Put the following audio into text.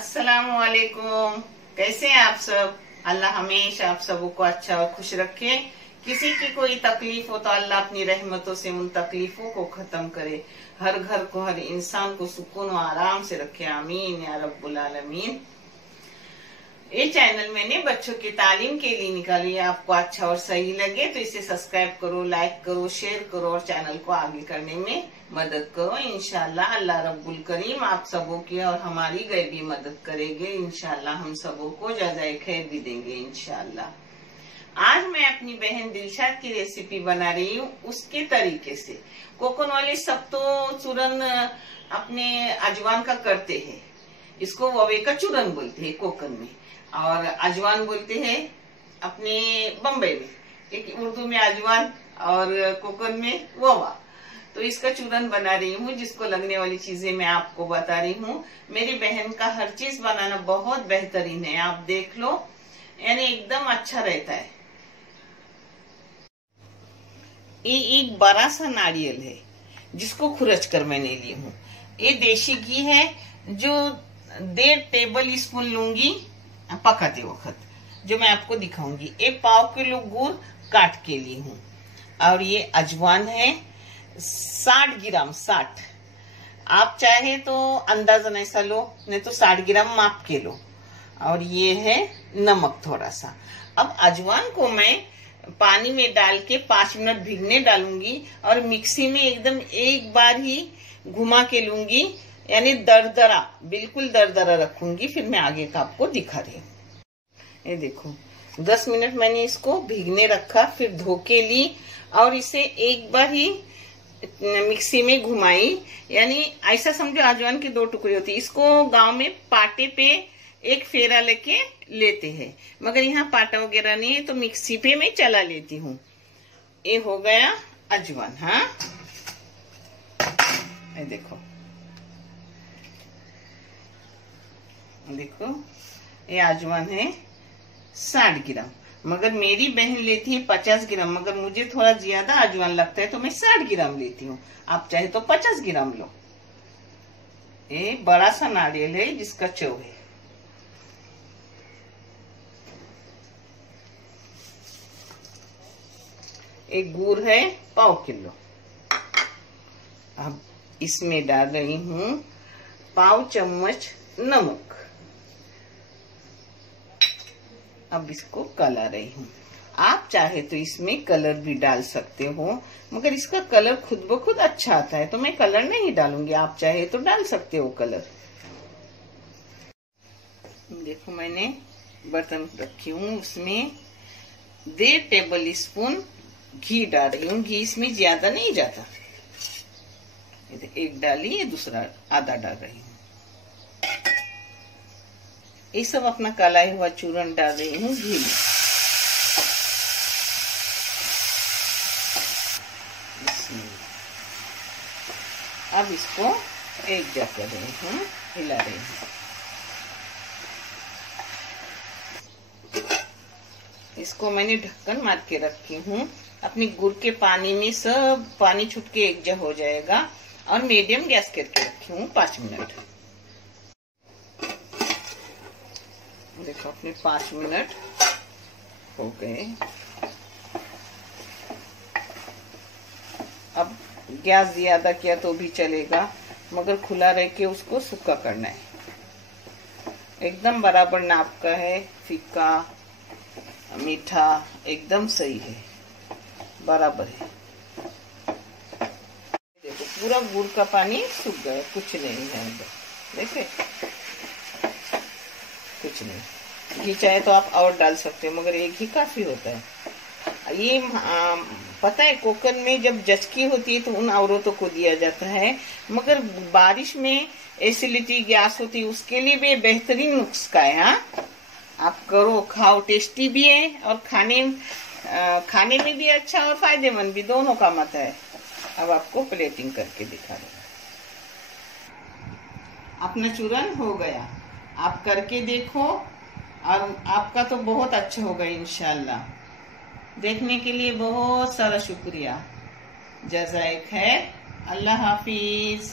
अस्सलामुअलैकुम। कैसे हैं आप सब? अल्लाह हमेशा आप सबों को अच्छा और खुश रखे। किसी की कोई तकलीफ हो तो अल्लाह अपनी रहमतों से उन तकलीफों को खत्म करे। हर घर को, हर इंसान को सुकून और आराम से रखे। आमीन या रब्बुल आलमीन। ये चैनल मैंने बच्चों की तालीम के लिए निकाली है। आपको अच्छा और सही लगे तो इसे सब्सक्राइब करो, लाइक करो, शेयर करो और चैनल को आगे करने में मदद करो। इंशाल्लाह अल्लाह रब्बुल करीम आप सबों की और हमारी गैबी मदद करेंगे। इंशाल्लाह हम सबों को जज़ाए खैर भी देंगे इंशाल्लाह। आज मैं अपनी बहन दिलशाद की रेसिपी बना रही हूँ उसके तरीके से। कोकन वाले सब तो चूरन अपने अजवान का करते हैं। इसको ववे का चूरन बोलते हैं कोकन में, और अजवान बोलते हैं अपने बम्बई में। एक उर्दू में अजवान और कोकन में ववा। तो इसका चूरन बना रही हूँ। जिसको लगने वाली चीजें मैं आपको बता रही हूँ। मेरी बहन का हर चीज बनाना बहुत बेहतरीन है, आप देख लो, यानी एकदम अच्छा रहता है। ये एक बड़ा सा नारियल है जिसको खुरच कर मैंने ली हूँ। ये देशी घी है जो 1.5 टेबल स्पून लूंगी पकाते वक्त, जो मैं आपको दिखाऊंगी। 1 पाव किलो गुड़ काट के ली हूँ। और ये अजवान है 60 ग्राम। 60 आप चाहे तो अंदाजन ऐसा लो, नहीं तो 60 ग्राम माप के लो। और ये है नमक थोड़ा सा। अब अजवान को मैं पानी में डाल के 5 मिनट भीगने डालूंगी और मिक्सी में एकदम एक बार ही घुमा के लूंगी, यानी दरदरा, बिल्कुल दरदरा रखूंगी। फिर मैं आगे का आपको दिखा रही हूँ। ये देखो 10 मिनट मैंने इसको भीगने रखा, फिर धो के ली और इसे एक बार ही मिक्सी में घुमाई। यानी ऐसा समझो अजवान की 2 टुकड़ी होती है। इसको गांव में पाटे पे एक फेरा लेके लेते हैं, मगर यहाँ पाटा वगैरह नहीं है तो मिक्सी पे मैं चला लेती हूँ। ये हो गया अजवान। हाँ, ये देखो देखो, ये अजवान है 60 ग्राम, मगर मेरी बहन लेती है 50 ग्राम। मगर मुझे थोड़ा ज्यादा अजवान लगता है तो मैं 60 ग्राम लेती हूँ। आप चाहे तो 50 ग्राम लो। ये बड़ा सा नारियल है जिसका चौ है। एक गुड़ है पाव किलो। अब इसमें डाल रही हूँ पाव चम्मच नमक। अब इसको कला रही हूँ। आप चाहे तो इसमें कलर भी डाल सकते हो, मगर इसका कलर खुद ब खुद अच्छा आता है तो मैं कलर नहीं डालूंगी। आप चाहे तो डाल सकते हो कलर। देखो मैंने बर्तन रखी हूँ, उसमें 1.5 टेबल स्पून घी डाल रही हूँ। घी इसमें ज्यादा नहीं जाता। एक डाली, ये दूसरा आधा डाल रही हूँ। ये सब अपना कलाई हुआ चूरन डाल रही हूँ घी में। अब इसको एक जगह कर रही हूँ, हिला रही हूँ। इसको मैंने ढक्कन मार के रखी हूँ। अपनी गुड़ के पानी में सब पानी छूट के एक जगह हो जाएगा। और मीडियम गैस करके रखी हूँ 5 मिनट। देखो अपने 5 मिनट हो गए। अब गैस ज्यादा किया तो भी चलेगा, मगर खुला रह के उसको सूखा करना है। एकदम बराबर नाप का है, फीका मीठा एकदम सही है, बराबर है। देखो पूरा गुड़ का पानी सूख गया, कुछ नहीं है अंदर। देखे, कुछ नहीं। घी चाहे तो आप और डाल सकते हो, मगर एक घी काफी होता है। ये पता है कोकन में जब जचकी होती है तो उन औरतों को दिया जाता है, मगर बारिश में एसिडिटी गैस होती है उसके लिए भी बेहतरीन नुस्खा है। हाँ, आप करो, खाओ, टेस्टी भी है और खाने में भी अच्छा और फायदेमंद भी, दोनों का मत है। अब आपको प्लेटिंग करके दिखा रहे। अपना चूरन हो गया, आप करके देखो और आपका तो बहुत अच्छा होगा इंशाल्लाह। देखने के लिए बहुत सारा शुक्रिया। जज़ाए खैर। अल्लाह हाफिज।